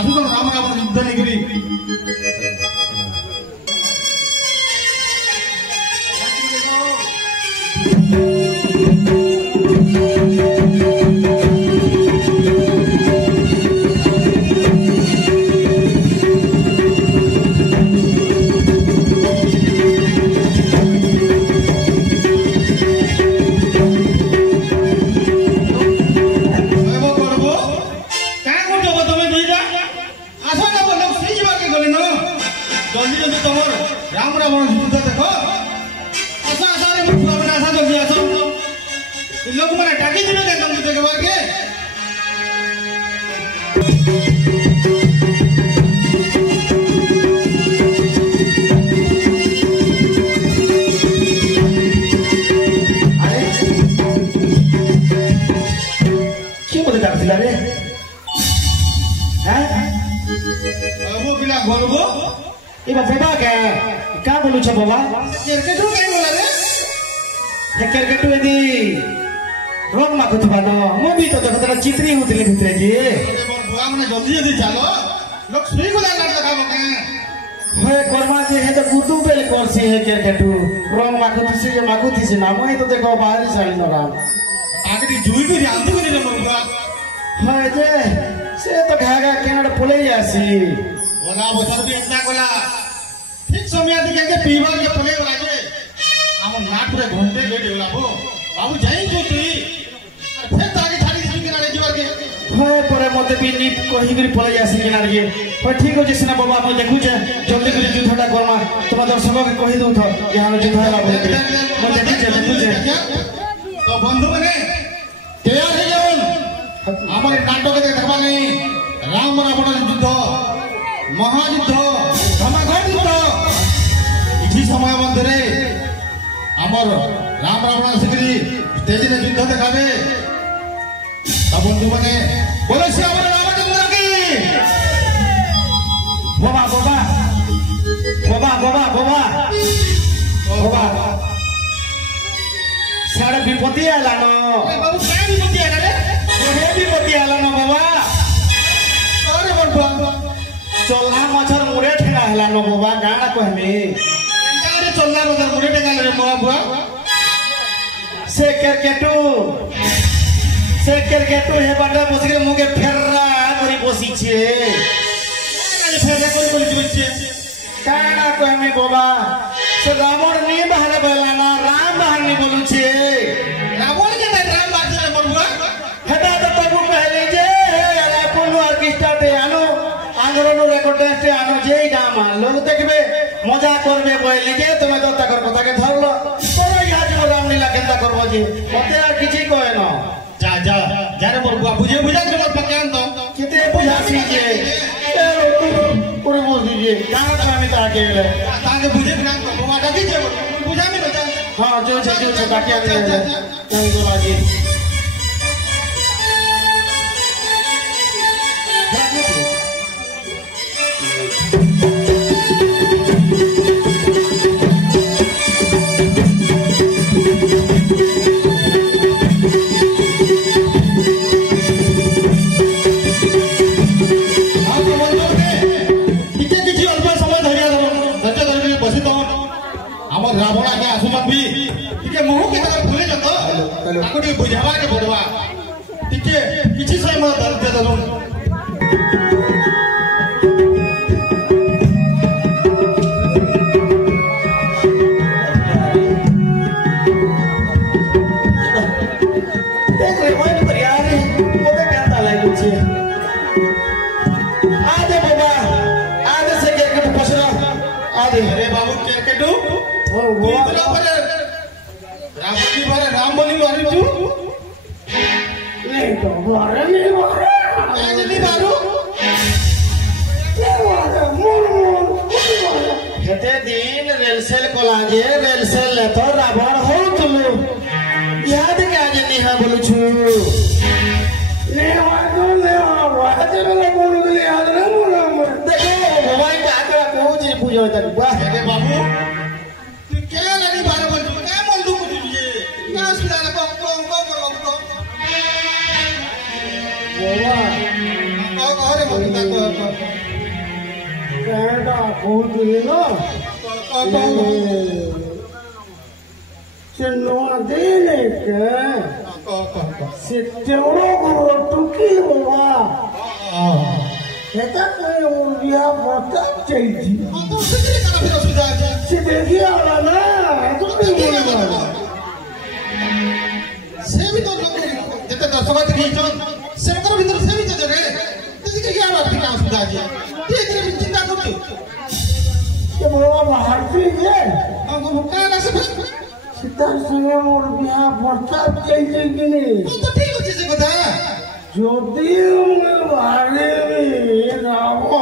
आसुन राम रावण युद्ध नहीं लोग मैंने टाकी दिए क्या तुम कितने के बार के अरे क्यों बोले टाकी दिला रे हैं वो बिना गोल वो ये बाबा क्या बोलूँ छ बाबा क्रिकेट क्या बोला रे क्रिकेट में दी रोग मा कुछ बनो मो भी तो देखो चित्री उतरी भितरे जी बुआ मने जल्दी जल्दी चलो लोग सुई को लगा बके होय कर्मा जे है तो गुटू बेल करसी है क्रिकेटू रोग मा कुछ से जे मागु थी से ना मोई तो देखो बाहर साली न राम आगे दी जुई भी जानती को नहीं मरुगा होय जे से तो घागा केनड पुले जासी बोला बोतर भी इतना कोला ठीक समय आदि के पीवा के पुले लागे हम नाट रे घंटे ले देला बो बाबू जाई जो तू फिर तो आगे छाड़ी सी किनारे जीवर के होय परे मते भी नी कहि गरी पळे जासी किनारे के पर ठीक हो जेसना बाबा हम देखु जे जल्दी कर युद्धटा करमा तुम दर्शक के कहि दउ थो यहाँ युद्ध होला बोले म देखु जे तो बंधु माने तैयार हो जाओ हमारे नाटक के देखबा नहीं राम रावण युद्ध महायुद्ध धमाघट युद्ध इसी समय बंधुरे हमर राम रावण सिकरी तेज ने युद्ध देखाबे तब बंधु माने बोले श्याम रामचंद्र की बाबा बाबा बाबा बाबा बाबा बाबा सारे विपत्ति आला न बाबू काय विपत्ति आला रे ओहे विपत्ति आला न बाबा अरे बंधु चलना मछर मुरे ठेला हला न बाबा गाना कहमे अरे चलना मछर मुरे ठेला रे बाबा से क्रिकेटू हे बाटा बसके मुके फेररा करी बसी छे काले फेररा करी बसी छे काना कहमे बाबा से रावण नी बाहर बोला ना राम बाहर नी बोलु छे रावण के राम बाहर रे बोलबा हेटा तो तबु कहले जे अरे कोनो ऑर्केस्ट्रा ते आनो आंगरनो रेकॉर्ड ते आनो जे गाम लोग देखबे मजा करबे बोले जे तुमे तो तकर कथा के धरलो तोरा या जो राम लीला केनता करबो जे मते आ किछि कहे न जा जा जारे मोर बुआ बुझे बुझा के मोर पकान तो किते बुझासी जे पूरे बोल दीजिए गाना का में आके ले ताके बुझे ना तो बुआ डाकी जे बुझा में बता हां जो डाकी आ गए चल दो बाजी रावण आगे आसुचन भी टिके मुह के तरफ खुले जत ताको टिके बुझावा के पड़वा टिके किछि समय म दर्द दे दलु देख रे कोई पर यार मोते क्या ताला कुछ आदे बाबा आदे से क्रिकेट पसरा आदे अरे बाबू क्रिकेटू वो राम की बारे राम बोली मारी तू नहीं तो बारे नहीं मारे आज नहीं मारू ये वाला मोर हेते दिन रेलसेल कोलाजे रेलसेल तो रावण हो तुलु याद के आज नहीं है बोलू छु नहीं वाला चलो बोलू के याद ना बोला देखो मोबाइल का आकर को जी पूजो तक वाह हे बाबू क्या नहीं बारे बोल तू क्या बोल तू कुछ ये ना सुना ले को बाबा ओ घरे बोलता को kହୁsus nó Cendung dini ke Setiauro guru tuki bawa Kita kaya dia makan jadi Sedegi ala na Itu ni mana Saya itu kita tak sobat kicon. Saya kalau itu saya itu deh. Jadi kita apa kita sudah aja. Dia tidak cinta tu. Dia bawa mahal je Aku bukan asal. Kita semua dia makan jadi gini Itu ঠিক আছে যে কথা যদি বাড়ি রাবো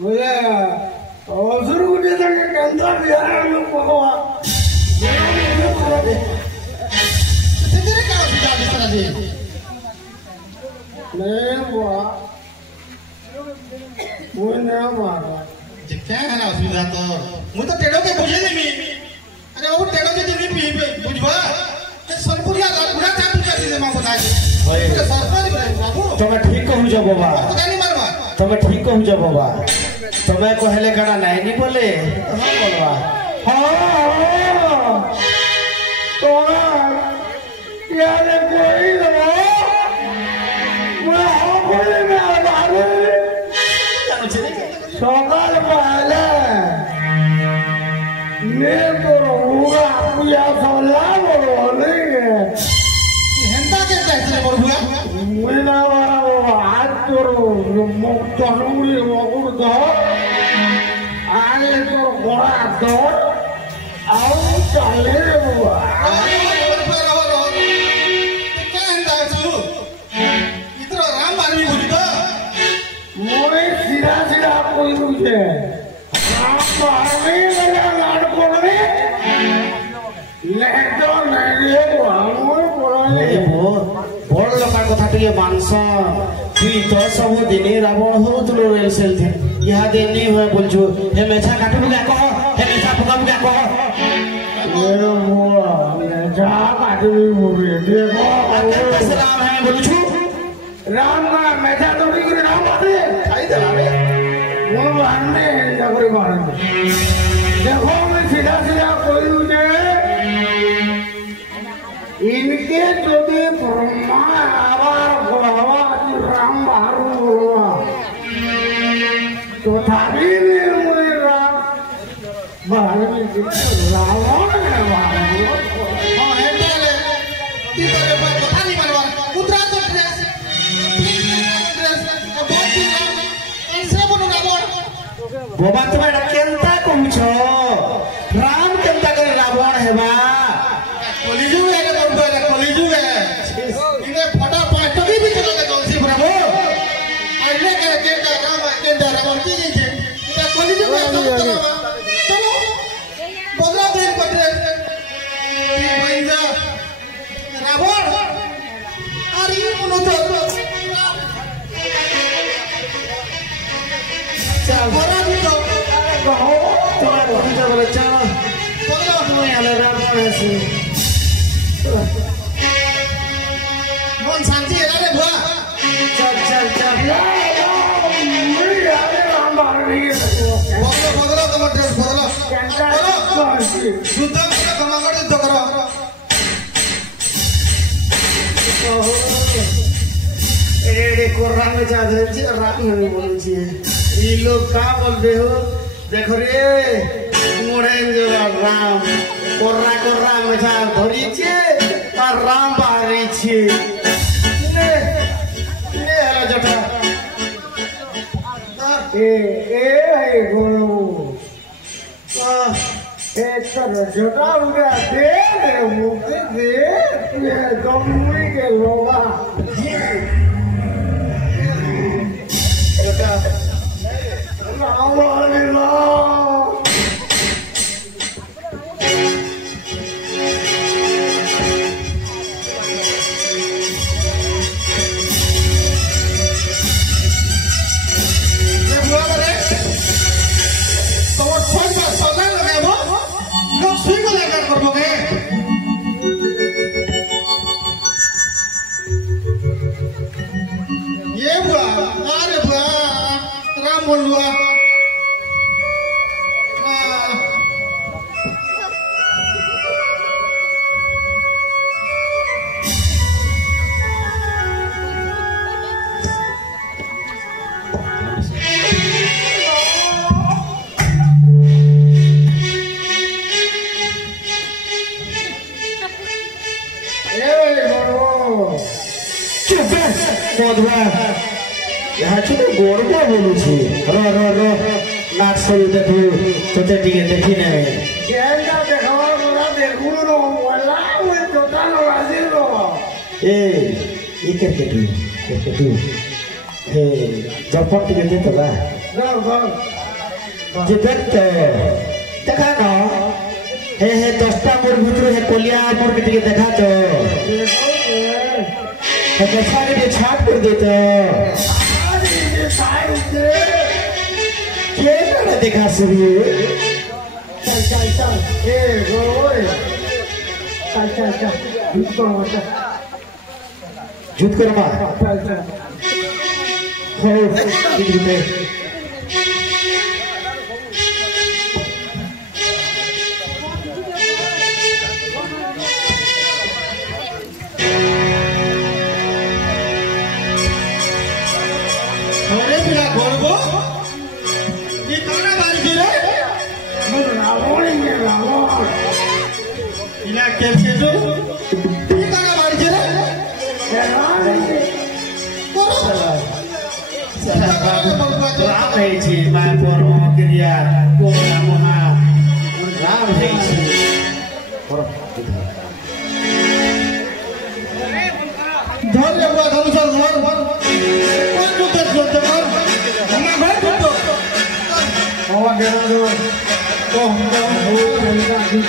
বুঝে অসুর উঠে থাকে কান্তা বিহার বাবা সেদিকে কাজ সুবিধা দিছ না জি নে বাবা ওই না মারা যে কেন না অসুবিধা তো মুই তো টেড়ো কে বুঝে দেমি আরে ও টেড়ো যদি নি পিবে বুঝবা এ সরপুরিয়া গুড়া চাটু চাটি দে মা কথা এটা সরকারি বাবু তুমি ঠিক কহুছ বাবা জানি মারবা তুমি ঠিক কহুছ বাবা তুমি কহলে কানা নাই নি বলে হ্যাঁ বলবা हाँ तो यार कोई ना मैं बोले मैं आगे सकाल पहले मैं तो पूरा पूरा सोला बोले হেন্তা কে চাইছিলে মোর বুয়া मैं ना आज तो मुक्त हुई वो तो आगे तो बड़ा तो आओ चले बुआ मोरे सीधा सीधा कोई मुझे आप आने लगा लड़कों ने ले तो नहीं हमों पुराने বড় লোকার কথা তুই মাংস তুই তো সব দিনে রাবণ হউছিল রেলসেল থে ইহা দিন নি হয় বলছু হে মেছা কাটবু কে কহ হে মেছা পকাবু কে কহ ये बुआ जा काटवी मुझे देखो রাম হ্যাঁ বলছু राम का मैथा तो नहीं करे राम आते খাই দে রে वो मारने जबरी मारने देखो मैं सीधा सीधा कोई मुझे इनके जो भी ब्रह्मा आवार बोलवा राम बारू बोलवा तो थारी ने मुझे राम बारू रावण ने बारू বাবা তুমি এটা কেনতা কহুছ রাম কেনতা করে রাবণ হেবা কলিযুগ এর কত এটা কলিযুগ ইনে ফটা পাটকি भी चला ले कौन सी प्रभु आइले के राम की जे এটা কলিযুগ চলো বদলা দেন কটরে কি ভাইজা রাবণ আর ই মনো তো চল বড় দিতো তোমার কহুছ বলে চল বদলা তুমি আলে রাবণ আছে মন শান্তি এলা রে ভুয়া চল চল চল मुझे यार राम बारू नहीं है বদলা তোমার ড্রেস বদলা कैंटा যুদ্ধ করে কমাগড় যুদ্ধ করো एडे कोर्रा में जा रहे थे रात में नहीं बोल छी ये लोग का बोल रहे हो देखो रे मोड़े जो राम कोर्रा कोर्रा में जा धरी छे और राम बाहरी छे ने ने हला जटा ए गुरु ए तर जोटा उगा दे मुझे दे ये गम्मी के लोगा जटा राम वाली राम ये बुआ रे তোমার ছয়টা সদা লাগাবো লোক সুই को लेकर করবো কে ये बुआ अरे बुआ राम बोलुआ मधुआ यहाँ छोटे गोरबा बोलुछे रो नाच सही देखू तोते टिके देखी ने केंदा देखवा मोरा देखुनु रो मोला ओए तोता नो राजिल रो ए केटू हे जपट टिके दे तला दर जे देख देखा न हे 10टा मोर भितर हे कोलिया मोर के टिके देखा तो हे देखा के छाप कर दे तो के ना देखा सुरी चल ए रोए चल झूठ कर मा चल हो इधर अरे बिना गरबो ये काना बारी रे रावण इना केलके तो ये काना बारी रे राम है छी माय परम क्रिया कोमला महा राम है छी धर ले बुआ धर सर धर कौन जो तेज बोलते कर हम भाई बोलतो और गेला दो तो हम